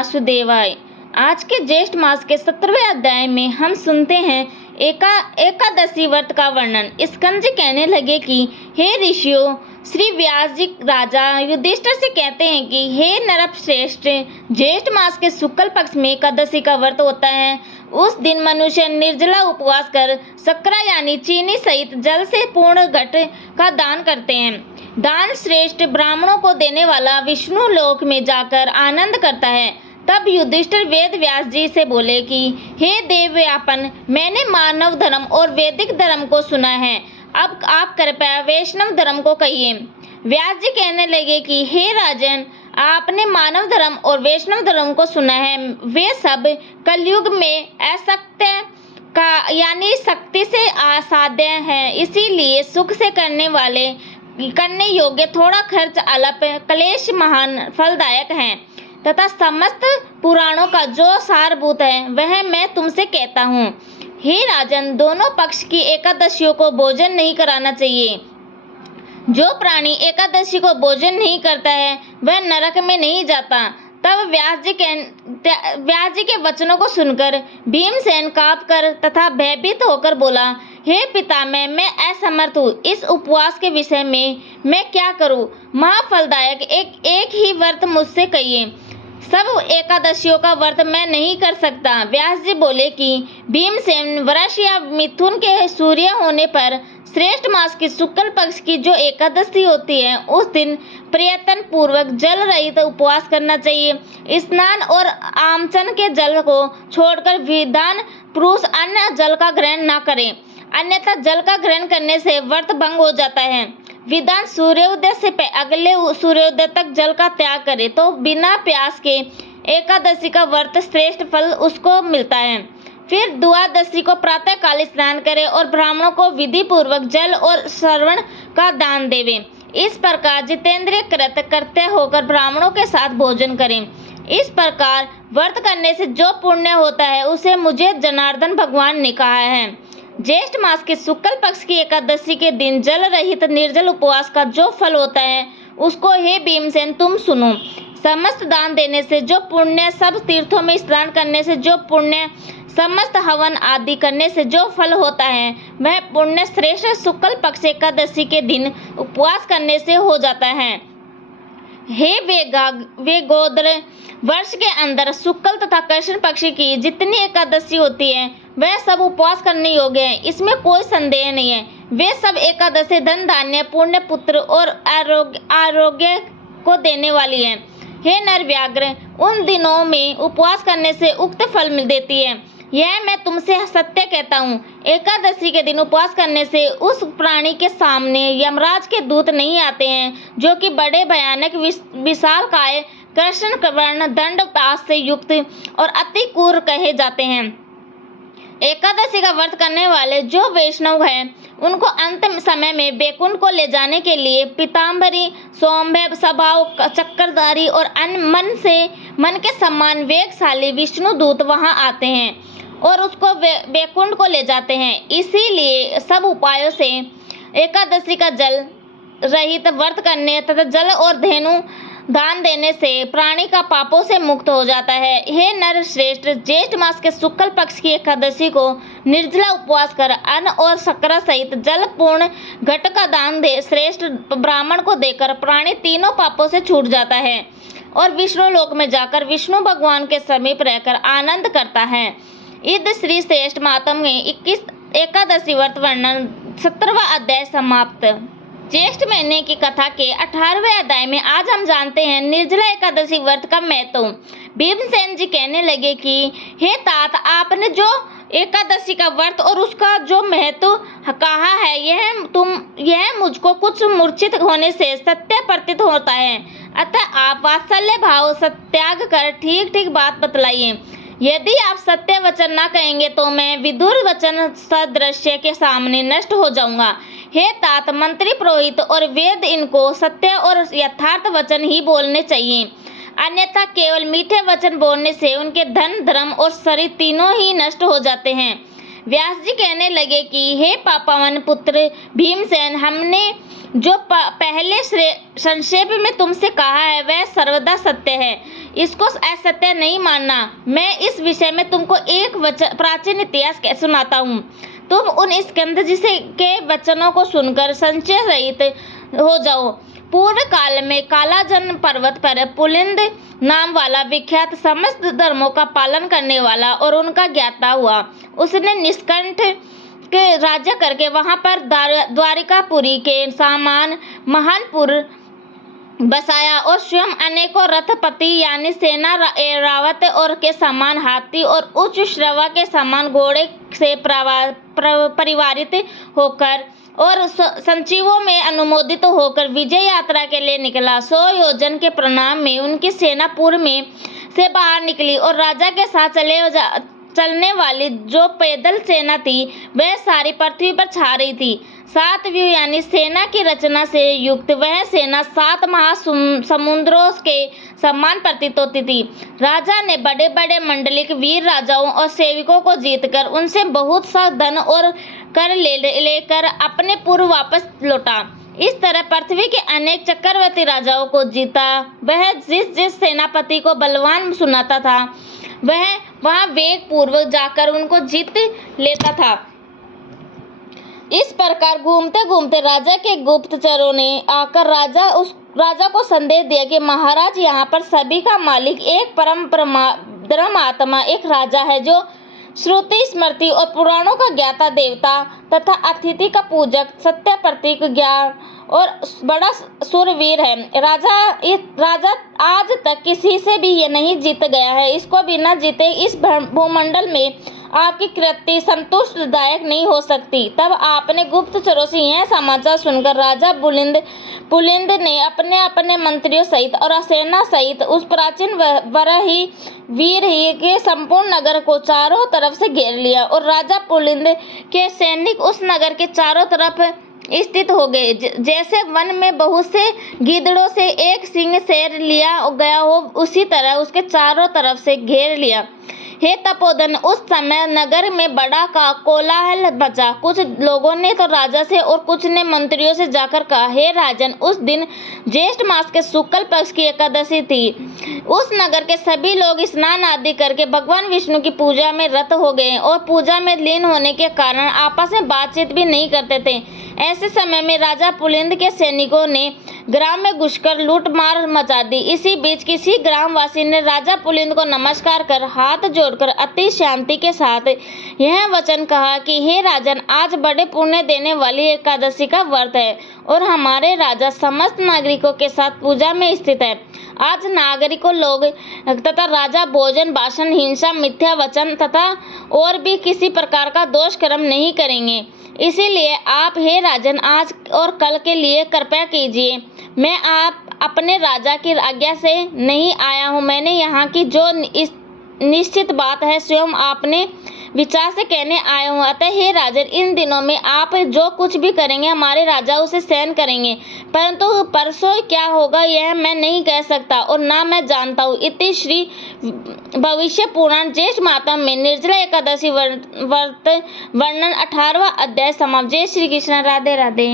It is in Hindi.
वासुदेवाय। आज के ज्येष्ठ मास के 17वें अध्याय में हम सुनते हैं एकादशी व्रत का वर्णन। स्कंद जी कहने लगे कि हे ऋषियों, श्री व्यास जी राजा युधिष्ठिर से कहते हैं कि हे नरश्रेष्ठ, ज्येष्ठ मास के शुक्ल पक्ष में एकादशी का व्रत होता है। उस दिन मनुष्य निर्जला उपवास कर शर्करा यानी चीनी सहित जल से पूर्ण घट का दान करते हैं। दान श्रेष्ठ ब्राह्मणों को देने वाला विष्णु लोक में जाकर आनंद करता है। तब युधिष्ठिर वेद व्यास जी से बोले कि हे देवव्यापन, मैंने मानव धर्म और वैदिक धर्म को सुना है, अब आप कृपया वैष्णव धर्म को कहिए। व्यास जी कहने लगे कि हे राजन, आपने मानव धर्म और वैष्णव धर्म को सुना है, वे सब कलयुग में असत्य का यानी शक्ति से असाध्य है, इसीलिए सुख से करने योग्य, थोड़ा खर्च अल्प, क्लेश महान फलदायक है तथा समस्त पुराणों का जो सारभूत है वह मैं तुमसे कहता हूँ। हे राजन, दोनों पक्ष की एकादशियों को भोजन नहीं कराना चाहिए। जो प्राणी एकादशी को भोजन नहीं करता है वह नरक में नहीं जाता। तब व्यास जी के वचनों को सुनकर भीमसेन कांपकर तथा भयभीत होकर बोला, हे पितामह, मैं असमर्थ हूँ। इस उपवास के विषय में मैं क्या करूँ? महाफलदायक एक ही व्रत मुझसे कहिए। सब एकादशियों का व्रत मैं नहीं कर सकता। व्यास जी बोले कि भीमसेन, वृष या मिथुन के सूर्य होने पर श्रेष्ठ मास की शुक्ल पक्ष की जो एकादशी होती है, उस दिन प्रयत्न पूर्वक जल रहित उपवास करना चाहिए। स्नान और आमचन के जल को छोड़कर विद्वान पुरुष अन्य जल का ग्रहण न करें, अन्यथा जल का ग्रहण करने से व्रत भंग हो जाता है। विद्वान सूर्योदय से अगले सूर्योदय तक जल का त्याग करे तो बिना प्यास के एकादशी का व्रत श्रेष्ठ फल उसको मिलता है। फिर द्वादशी को प्रातः काल स्नान करे और ब्राह्मणों को विधि पूर्वक जल और श्रवण का दान देवे। इस प्रकार जितेंद्रिय कृत करते होकर ब्राह्मणों के साथ भोजन करें। इस प्रकार व्रत करने से जो पुण्य होता है उसे मुझे जनार्दन भगवान ने कहा है। ज्येष्ठ मास के शुक्ल पक्ष की एकादशी के दिन जल रहित निर्जल उपवास का जो फल होता है उसको हे भीमसेन तुम सुनो। समस्त दान देने से जो पुण्य, सब तीर्थों में स्नान करने से जो पुण्य, समस्त हवन आदि करने से जो फल होता है वह पुण्य श्रेष्ठ शुक्ल पक्ष एकादशी के दिन उपवास करने से हो जाता है। हे वेगोदर, वर्ष के अंदर शुक्ल तथा कृष्ण पक्ष की जितनी एकादशी होती है वह सब उपवास करने योग्य है, इसमें कोई संदेह नहीं है। वे सब एकादशी धन धान्य पुण्य पुत्र और आरोग्य को देने वाली है। हे नरव्याघ्र, उन दिनों में उपवास करने से उक्त फल मिल देती है। यह मैं तुमसे सत्य कहता हूँ। एकादशी के दिन उपवास करने से उस प्राणी के सामने यमराज के दूत नहीं आते हैं, जो कि बड़े भयानक विशालकाय कृष्ण वर्ण दंड पास से युक्त और अति क्रूर कहे जाते हैं। एकादशी का व्रत करने वाले जो वैष्णव हैं उनको अंत समय में बैकुंठ को ले जाने के लिए पीताम्बरी, सौम्य स्वभाव, चक्रधारी और मन के समान वेगशाली विष्णु दूत वहां आते हैं और उसको बैकुंठ को ले जाते हैं। इसीलिए सब उपायों से एकादशी का जल रहित व्रत करने तथा जल और धेनु दान देने से प्राणी का पापों से मुक्त हो जाता है। हे नर श्रेष्ठ, ज्येष्ठ मास के शुक्ल पक्ष की एकादशी को निर्जला उपवास कर अन्न और शर्करा सहित जल पूर्ण घट का दान दे श्रेष्ठ ब्राह्मण को देकर प्राणी तीनों पापों से छूट जाता है और विष्णु लोक में जाकर विष्णु भगवान के समीप रहकर आनंद करता है। इद श्री श्रेष्ठ महात्म में 21 एकादशी व्रत वर्णन 17वां अध्याय समाप्त। ज्येष्ठ महीने की कथा के 18वें अध्याय में आज हम जानते हैं निर्जला एकादशी व्रत का महत्व। भीमसेन जी कहने लगे कि हे तात, आपने जो एकादशी का व्रत और उसका जो महत्व कहा है यह मुझको कुछ मूर्छित होने से सत्य प्रतीत होता है, अतः आप वात्सल्य भाव सत्याग कर ठीक ठीक बात बतलाइए। यदि आप सत्य वचन न कहेंगे तो मैं विदुर वचन सदृश्य के सामने नष्ट हो जाऊंगा। हे तात, मंत्री पुरोहित और वेद इनको सत्य और यथार्थ वचन ही बोलने चाहिए, अन्यथा केवल मीठे वचन बोलने से उनके धन, धर्म और शरीर तीनों ही नष्ट हो जाते हैं। व्यास जी कहने लगे कि हे पापावन पुत्र भीमसेन, हमने जो पहले संक्षेप में तुमसे कहा है वह सर्वदा सत्य है, इसको असत्य नहीं मानना। मैं इस विषय में तुमको एक प्राचीन इतिहास सुनाता हूँ। तुम उन स्कंद जी के वचनों को सुनकर संशय रहित हो जाओ। पूर्व काल में कालाजन पर्वत पर पुलिंद नाम वाला विख्यात समस्त धर्मों का पालन करने वाला और उनका ज्ञाता हुआ। उसने निष्कंठ के राज्य करके वहां पर द्वारिकापुरी के समान महानपुर बसाया और स्वयं अनेकों रथपति यानी सेना रावत और के समान हाथी और उच्च श्रवा के समान घोड़े से परिवारित होकर और संजीवों में अनुमोदित होकर विजय यात्रा के लिए निकला। 100 योजन के प्रणाम में उनकी सेना पूर्व में से बाहर निकली और राजा के साथ चलने वाली जो पैदल सेना थी वह सारी पृथ्वी पर छा रही थी। 7 व्यूह यानी सेना की रचना से युक्त वह सेना 7 महासमुद्रों के समान प्रतीत होती थी। राजा ने बड़े बड़े मंडलिक वीर राजाओं और सेवकों को जीतकर उनसे बहुत सा धन और कर लेकर अपने पूर्व वापस लौटा। इस तरह पृथ्वी के अनेक चक्रवर्ती राजाओं को जीता। वह जिस सेनापति को बलवान सुनाता था वह वहां वेग पूर्वक जाकर उनको जीत लेता था। इस प्रकार घूमते घूमते राजा के गुप्तचरों ने आकर राजा को संदेश दिया कि महाराज, यहाँ पर सभी का मालिक एक परम धर्मात्मा एक राजा है जो श्रुति स्मृति और पुराणों का ज्ञाता देवता तथा अतिथि का पूजक, सत्य प्रतीक, ज्ञान और बड़ा सूरवीर है। राजा आज तक किसी से भी ये नहीं जीत गया है। इसको बिना जीते इस भूमंडल में आपकी कृति संतुष्टदायक नहीं हो सकती। तब आपने गुप्तचरों से यह समाचार सुनकर राजा पुलिंद ने अपने मंत्रियों सहित और सेना सहित उस प्राचीन वराही वीर ही के संपूर्ण नगर को चारों तरफ से घेर लिया और राजा पुलिंद के सैनिक उस नगर के चारों तरफ स्थित हो गए। जैसे वन में बहुत से गिद्धड़ों से एक सिंह शेर लिया गया हो, उसी तरह उसके चारों तरफ से घेर लिया। हे तपोधन, उस समय नगर में बड़ा कोलाहल मचा। कुछ लोगों ने तो राजा से और कुछ ने मंत्रियों से जाकर कहा, हे राजन, उस दिन ज्येष्ठ मास के शुक्ल पक्ष की एकादशी थी। उस नगर के सभी लोग स्नान आदि करके भगवान विष्णु की पूजा में रत हो गए और पूजा में लीन होने के कारण आपस में बातचीत भी नहीं करते थे। ऐसे समय में राजा पुलिंद के सैनिकों ने ग्राम में घुसकर लूट मार मचा दी। इसी बीच किसी ग्रामवासी ने राजा पुलिंद को नमस्कार कर हाथ जोड़कर अति शांति के साथ यह वचन कहा कि हे राजन, आज बड़े पुण्य देने वाली एकादशी का व्रत है और हमारे राजा समस्त नागरिकों के साथ पूजा में स्थित है। आज नागरिकों लोग तथा राजा भोजन, भाषण, हिंसा, मिथ्या वचन तथा और भी किसी प्रकार का दोष कर्म नहीं करेंगे। इसीलिए आप हे राजन आज और कल के लिए कृपया कीजिए। मैं अपने राजा की आज्ञा से नहीं आया हूँ। मैंने यहाँ की जो निश्चित बात है स्वयं आपने विचार से कहने आया हूँ। अतः हे राजन, इन दिनों में आप जो कुछ भी करेंगे हमारे राजा उसे सहन करेंगे, परंतु परसों क्या होगा यह मैं नहीं कह सकता और ना मैं जानता हूँ। इति श्री भविष्य पुराण ज्येष्ठ मातम में निर्जला एकादशी व्रत वर्णन 18वां अध्याय समाप्त। जय श्री कृष्ण। राधे राधे।